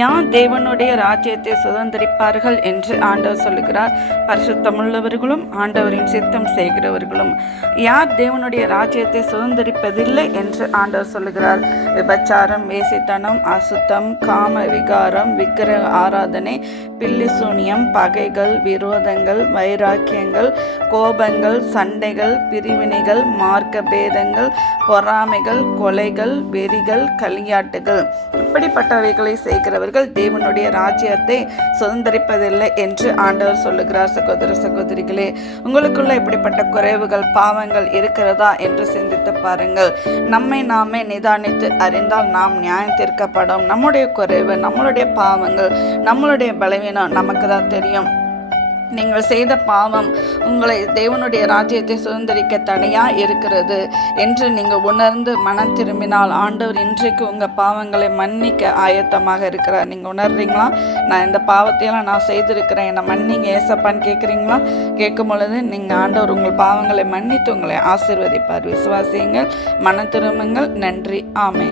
யார் தேவனுடைய ராஜ்யத்தை சுதந்திரிப்பார்கள் என்று ஆண்டவர் சொல்லுகிறார். பரிசுத்தமுள்ளவர்களும் ஆண்டவரின் சித்தம் செய்கிறவர்களும். யார் தேவனுடைய ராஜ்யத்தை சுதந்திரிப்பதில்லை என்று ஆண்டவர் சொல்லுகிறார். விபச்சாரம், வேசித்தனம், அசுத்தம், காம விகாரம், விக்கிரக ஆராதனை, பில்லிசூனியம், பகைகள், விரோதங்கள், வைராக்கியங்கள், கோபங்கள், சண்டைகள், பிரிவினைகள், மார்க்க பேதங்கள், பொறாமைகள், கொலைகள், வெறிகள், களியாட்டுகள், இப்படிப்பட்டவைகளை செய்கிறவர்கள் தேவனுடைய ராஜ்யத்தை சுதந்திரிப்பதில்லை என்று ஆண்டவர் சொல்லுகிறார். சகோதர சகோதரிகளே, உங்களுக்குள்ள இப்படிப்பட்ட குறைவுகள், பாவங்கள் இருக்கிறதா என்று சிந்தித்து பாருங்கள். நம்மை நாமே நிதானித்து அறிந்தால் நாம் நியாயம் தீர்க்கப்படும். நம்முடைய குறைவு, நம்மளுடைய பாவங்கள், நம்மளுடைய பலவீனம் நமக்கு தான் தெரியும். நீங்கள் செய்த பாவம் உங்களை தேவனுடைய ராஜ்யத்தை சுதந்திரிக்க தடையாக இருக்கிறது என்று நீங்கள் உணர்ந்து மனம் திரும்பினால் ஆண்டவர் இன்றைக்கு உங்கள் பாவங்களை மன்னிக்க ஆயத்தமாக இருக்கிறார். நீங்கள் உணர்றீங்களா? நான் இந்த பாவத்தையெல்லாம் நான் செய்திருக்கிறேன், என்னை மன்னிங்க ஏசப்பான்னு கேட்குறீங்களா? கேட்கும் பொழுது நீங்கள் ஆண்டவர் உங்கள் பாவங்களை மன்னித்து உங்களை ஆசீர்வதிப்பார். விசுவாசியுங்கள், மனம் திரும்புங்கள். நன்றி. ஆமென்.